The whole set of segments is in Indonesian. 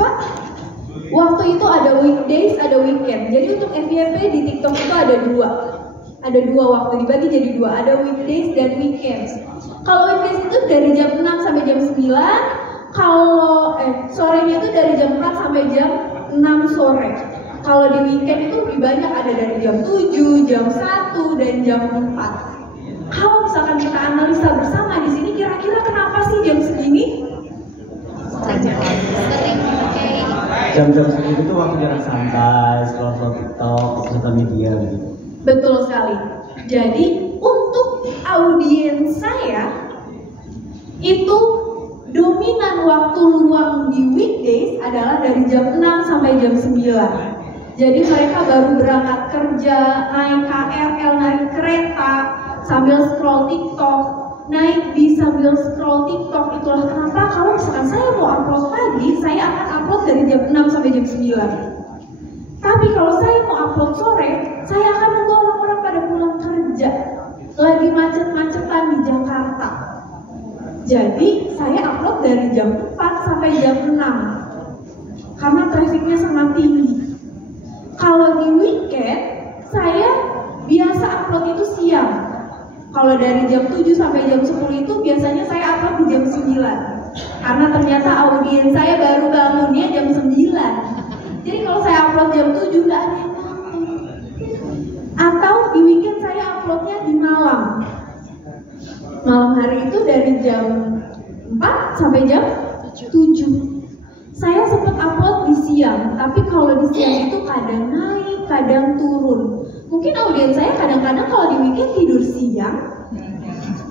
Pak? Waktu itu ada weekdays, ada weekend. Jadi untuk FYP di TikTok itu ada dua. Ada dua waktu, dibagi jadi dua. Ada weekdays dan weekends. Kalau weekdays itu dari jam 6 sampai jam 9. Kalau sorenya itu dari jam 4 sampai jam 6 sore. Kalau di weekend itu lebih banyak, ada dari jam 7, jam 1, dan jam 4. Kalau misalkan kita analisa bersama di sini, kira-kira kenapa sih jam segini? Jam-jam segitu tuh waktu jalan santai, scroll TikTok, sosial media gitu. Betul sekali. Jadi untuk audiens saya itu dominan waktu luang di weekdays adalah dari jam 6 sampai jam 9. Jadi mereka baru berangkat kerja, naik KRL, naik kereta, sambil scroll TikTok, naik bis sambil scroll TikTok. Itulah kenapa kalau misalkan saya mau upload pagi, saya akan upload dari jam 6 sampai jam 9. Tapi kalau saya mau upload sore, saya akan nunggu orang-orang pada pulang kerja, lagi macet-macetan di Jakarta. Jadi saya upload dari jam 4 sampai jam 6 karena trafiknya sangat tinggi. Kalau di weekend, saya biasa upload itu siang. Kalau dari jam 7 sampai jam 10 itu biasanya saya upload di jam 9. Karena ternyata audiens saya baru bangunnya jam 9. Jadi kalau saya upload jam 7 nggak ada yang bangun. Atau di weekend saya uploadnya di malam. Malam hari itu dari jam 4 sampai jam 7. Saya sempat upload di siang, tapi kalau di siang itu kadang naik, kadang turun. Mungkin audiens saya kadang-kadang kalau di weekend tidur siang,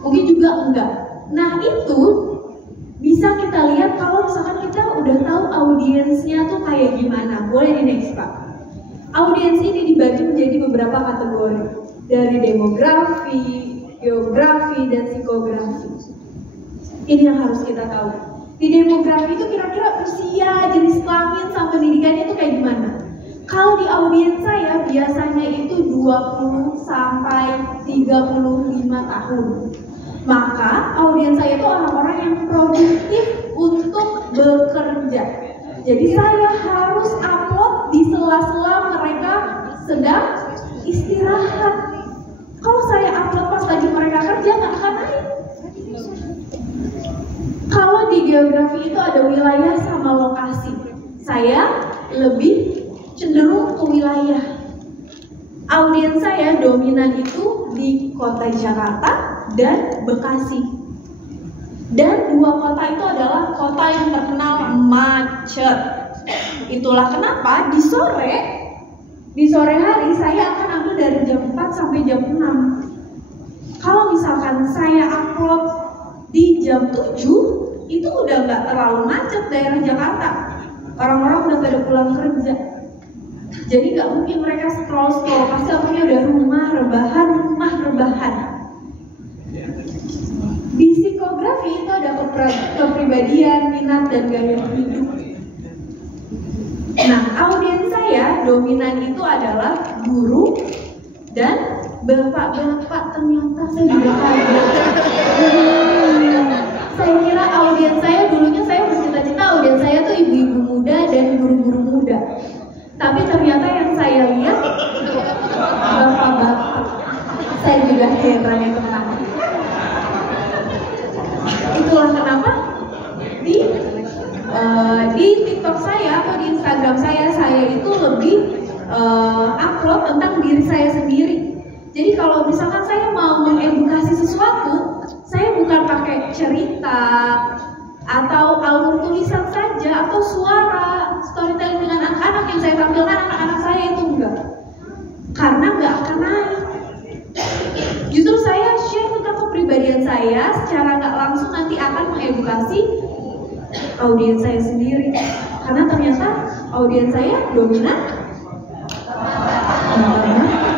mungkin juga enggak. Nah itu bisa kita lihat kalau misalkan kita udah tahu audiensnya tuh kayak gimana. Boleh di next Pak. Audiens ini dibagi menjadi beberapa kategori, dari demografi, geografi, dan psikografi. Ini yang harus kita tahu. Di demografi itu kira-kira usia, jenis kelamin, sama pendidikannya itu kayak gimana? Kalau di audiens saya biasanya itu 20 sampai 35 tahun. Maka audiens saya itu orang-orang yang produktif untuk bekerja. Jadi saya harus upload di sela-sela mereka sedang istirahat. Kalau saya upload pas lagi mereka kerja nggak akan naik. Kalau di geografi itu ada wilayah sama lokasi. Saya lebih cenderung ke wilayah. Audiens saya dominan itu di kota Jakarta dan Bekasi. Dan dua kota itu adalah kota yang terkenal macet. Itulah kenapa di sore hari saya akan ambil dari jam 4 sampai jam 6. Kalau misalkan saya upload di jam 7, itu udah nggak terlalu macet daerah Jakarta. Orang-orang udah pada pulang kerja. Jadi nggak mungkin mereka scroll, pasti apanya udah rumah rebahan. Di psikografi itu ada kepribadian, minat, dan gaya hidup. Nah, audiens saya dominan itu adalah guru dan bapak-bapak. Ternyata saya juga kaget. Saya kira audiens saya dulunya saya bercita-cita audiens saya tuh ibu-ibu muda dan guru-guru muda. Tapi ternyata yang saya lihat bapak-bapak. Saya juga heran yang kenapa. Itulah kenapa di TikTok saya atau di Instagram saya itu lebih upload tentang diri saya sendiri. Jadi kalau misalkan saya mau mengedukasi sesuatu, saya bukan pakai cerita atau album tulisan saja atau suara storytelling dengan anak-anak yang saya tampilkan anak-anak saya itu enggak, karena nggak akan naik. Justru saya share tentang kepribadian saya secara nggak langsung nanti akan mengedukasi audiens saya sendiri, karena ternyata audiens saya dominan.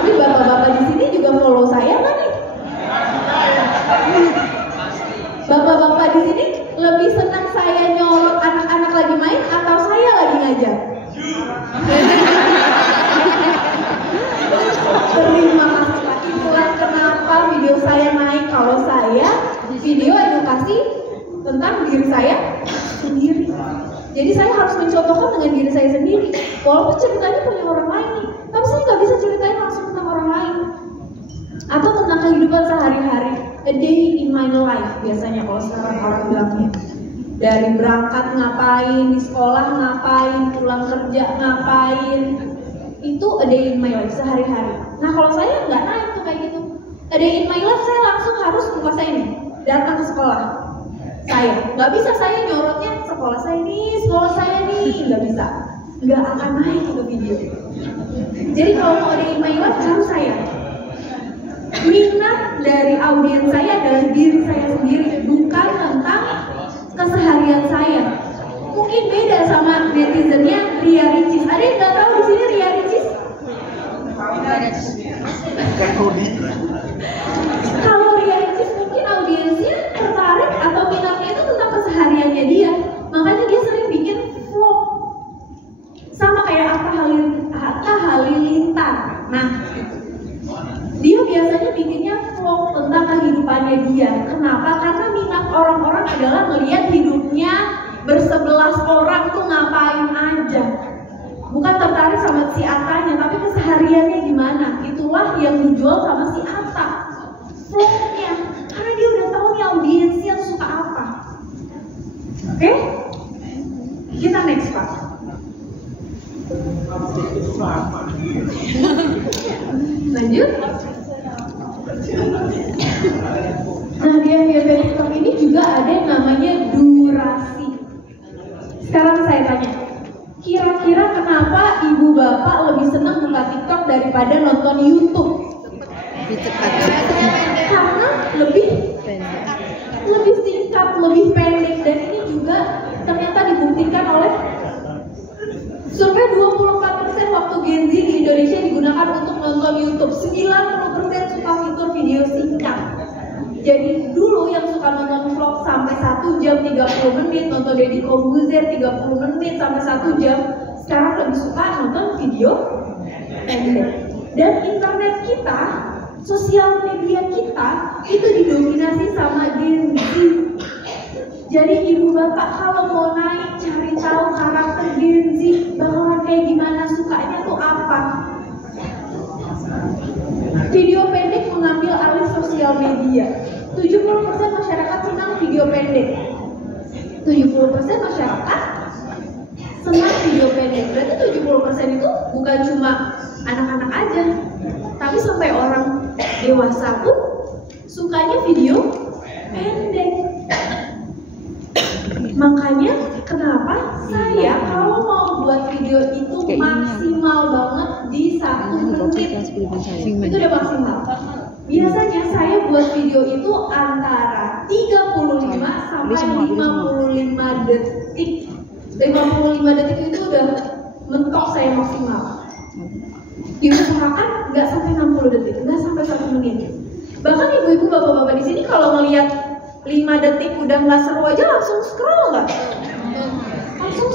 Tapi bapak-bapak di sini juga follow saya kan nih? Bapak-bapak di sini lebih senang saya nyorot anak-anak lagi main atau saya lagi ngajar? Terima kasih Pak. Itulah kenapa video saya naik. Kalau saya video edukasi tentang diri saya sendiri. Jadi saya harus mencontohkan dengan diri saya sendiri. Walaupun ceritanya punya orang lain nih, tapi saya nggak bisa ceritain langsung tentang orang lain. Atau tentang kehidupan sehari-hari, a day in my life biasanya kalau sekarang orang bilangnya. Dari berangkat ngapain, di sekolah ngapain, pulang kerja ngapain, itu a day in my life sehari-hari. Nah kalau saya nggak naik tuh kayak gitu. A day in my life saya langsung harus buka saya ini, datang ke sekolah. Saya nggak bisa saya nyorotnya sekolah saya nih, nggak bisa, nggak akan naik ke video. Jadi kalau mau ada in my life harus saya. Minat dari audiens saya adalah diri saya sendiri, bukan tentang keseharian saya. Mungkin beda sama netizennya Ria Ricis. Ada yang nggak tahu di sini Ria Ricis? Kalau Ria Ricis mungkin audiensnya tertarik atau minatnya itu tentang kesehariannya dia, makanya dia sering bikin vlog. Sama kayak Atta Halilintar. Nah, dia biasanya bikinnya vlog tentang kehidupannya dia. Kenapa? Karena minat orang-orang adalah melihat hidupnya bersebelas orang tuh ngapain aja. Bukan tertarik sama si Atanya, tapi kesehariannya gimana. Itulah yang dijual sama si Atta, vlognya. Karena dia udah tahu nih audiensnya suka apa. Oke? Kita next Pak. Lanjut. Nah di akhir TikTok ini juga ada yang namanya durasi. Sekarang saya tanya, kira-kira kenapa ibu bapak lebih senang buka TikTok daripada nonton YouTube? Karena lebih singkat, lebih pendek, dan ini juga ternyata dibuktikan oleh survei 24% waktu Gen Z di Indonesia digunakan untuk nonton YouTube. 90% suka fitur video singkat. Jadi dulu yang suka nonton vlog sampai 1 jam 30 menit, nonton Deddy Corbuzier 30 menit sampai 1 jam, sekarang lebih suka nonton video pendek. Dan internet kita, sosial media kita itu didominasi sama Gen Z. Jadi ibu bapak kalau mau naik cari tahu karakter Gen Z bakalan kayak gimana, sukanya tuh apa. Video pendek mengambil alih sosial media. 70% masyarakat senang video pendek. 70% masyarakat senang video pendek. Berarti 70% itu bukan cuma anak-anak aja, tapi sampai orang dewasa pun sukanya video pendek. Makanya kenapa saya kalau mau buat video itu maksimal banget di 1 menit, itu udah maksimal. Biasanya saya buat video itu antara 35 sampai 55 detik. 55 detik itu udah mentok saya maksimal. Diusahakan nggak sampai 60 detik, nggak sampai 1 menit. Bahkan ibu-ibu, bapak-bapak di sini kalau ngelihat 5 detik udah nggak seru aja langsung scroll nggak? Langsung